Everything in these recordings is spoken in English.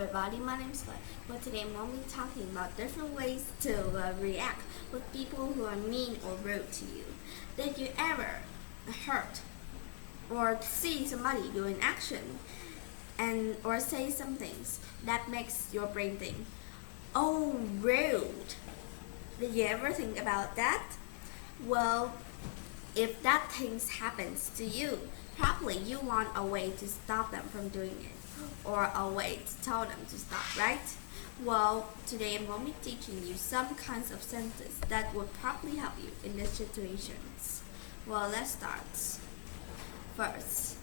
everybody, my name is Clay. Well, today I'm going to be talking about different ways to react with people who are mean or rude to you. Did you ever hurt or see somebody do an action or say some things that makes your brain think, oh, rude? Did you ever think about that? Well, if that thing happens to you, probably you want a way to stop them from doing it or a way to tell them to stop, right? Well, today I'm going to be teaching you some kinds of sentences that would probably help you in these situations. Well, let's start. First,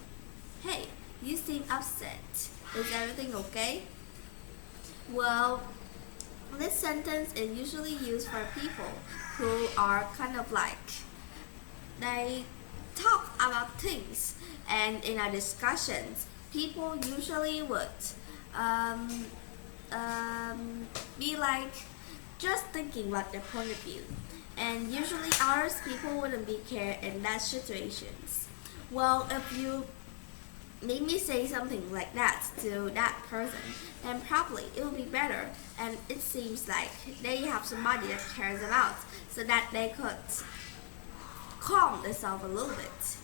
hey, you seem upset. Is everything okay? Well, this sentence is usually used for people who are kind of like, they talk about things, and in our discussions, people usually would be like just thinking about their point of view, and usually others people wouldn't be care in that situations. Well, if you made me say something like that to that person, then probably it will be better, and it seems like they have somebody that cares about, so that they could calm themselves a little bit.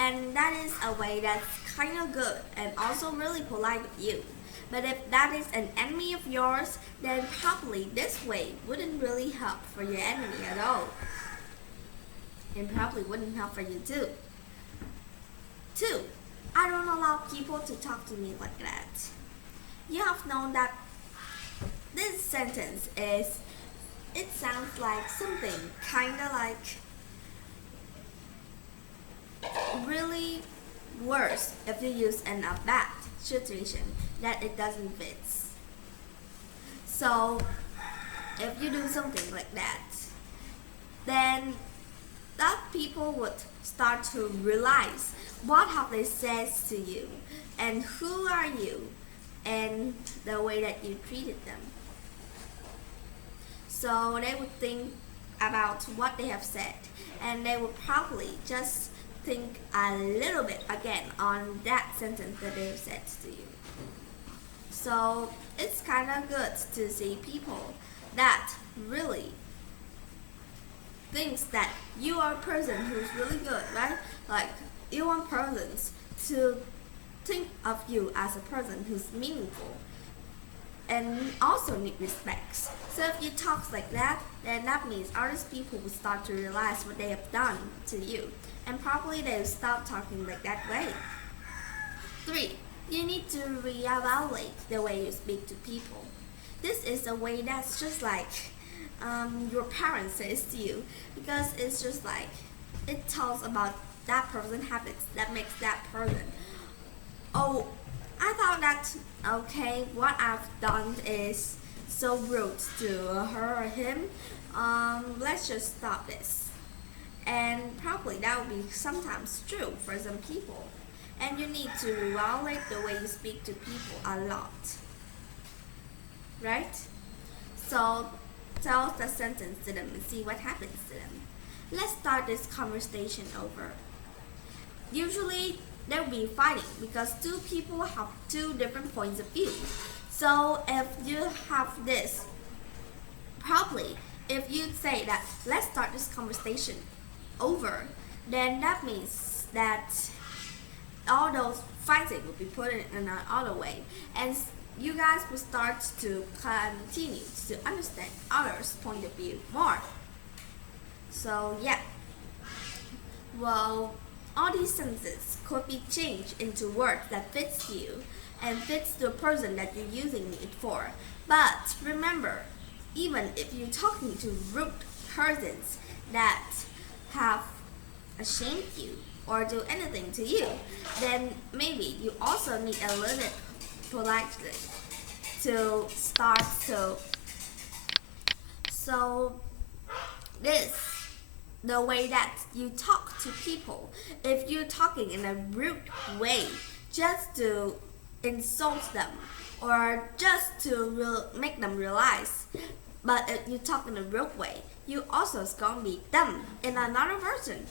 And that is a way that's kind of good and also really polite of you. But if that is an enemy of yours, then probably this way wouldn't really help for your enemy at all. And probably wouldn't help for you too. 2. I don't allow people to talk to me like that. You have known that this sentence it sounds like something kinda like really worse if you use in a bad situation that it doesn't fit. So if you do something like that, then that people would start to realize what have they said to you and who are you and the way that you treated them. So they would think about what they have said, and they would probably just think a little bit again on that sentence that they have said to you. So it's kind of good to see people that really thinks that you are a person who's really good, right? Like, you want persons to think of you as a person who's meaningful and also need respect. So if you talk like that, then that means other people will start to realize what they have done to you, and probably they will stop talking like that way. 3. You need to reevaluate the way you speak to people. This is a way that's just like your parents says to you, because it's just like it tells about that person's habits that makes that person, oh, I thought that, okay, what I've done is so rude to her or him, let's just stop this. And probably that would be sometimes true for some people. And you need to evaluate the way you speak to people a lot, right? So tell the sentence to them and see what happens to them. Let's start this conversation over. Usually there will be fighting because two people have two different points of view. So if you have this, probably if you say that let's start this conversation over, then that means that all those fighting will be put in another way, and you guys will start to continue to understand others' point of view more. So yeah, well, all these sentences could be changed into words that fits you and fits the person that you're using it for. But remember, even if you're talking to rude persons that have ashamed you or do anything to you, then maybe you also need a little bit politely to start to. So this, the way that you talk to people, if you're talking in a rude way just to insult them or just to make them realize, but if you talk in a rude way, you also is going to be dumb in another person.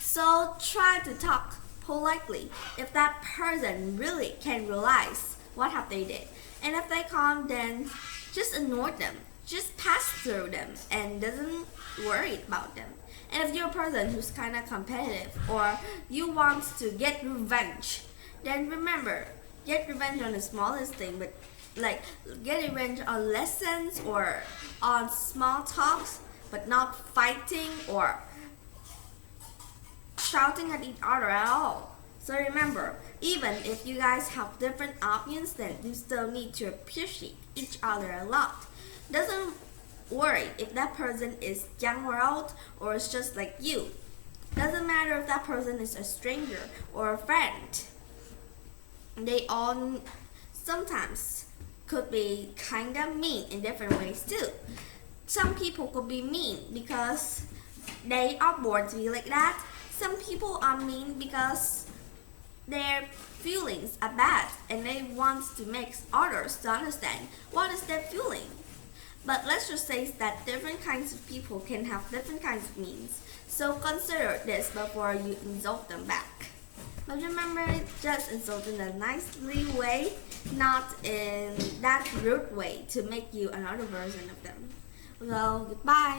So try to talk politely if that person really can realize what have they did. And if they come, then just ignore them. Just pass through them and doesn't worry about them. And if you're a person who's kind of competitive or you want to get revenge, then remember, get revenge on the smallest thing, but like get revenge on lessons or on small talks, but not fighting or shouting at each other at all. So remember, even if you guys have different opinions, then you still need to appreciate each other a lot. Doesn't worry if that person is young or old or is just like you. Doesn't matter if that person is a stranger or a friend. They all sometimes could be kind of mean in different ways too. Some people could be mean because they are born to be like that. Some people are mean because their feelings are bad and they want to make others to understand what is their feeling. But let's just say that different kinds of people can have different kinds of means. So consider this before you insult them back. But remember, just insult in a nicely way, not in that rude way to make you another version of them. Well, goodbye.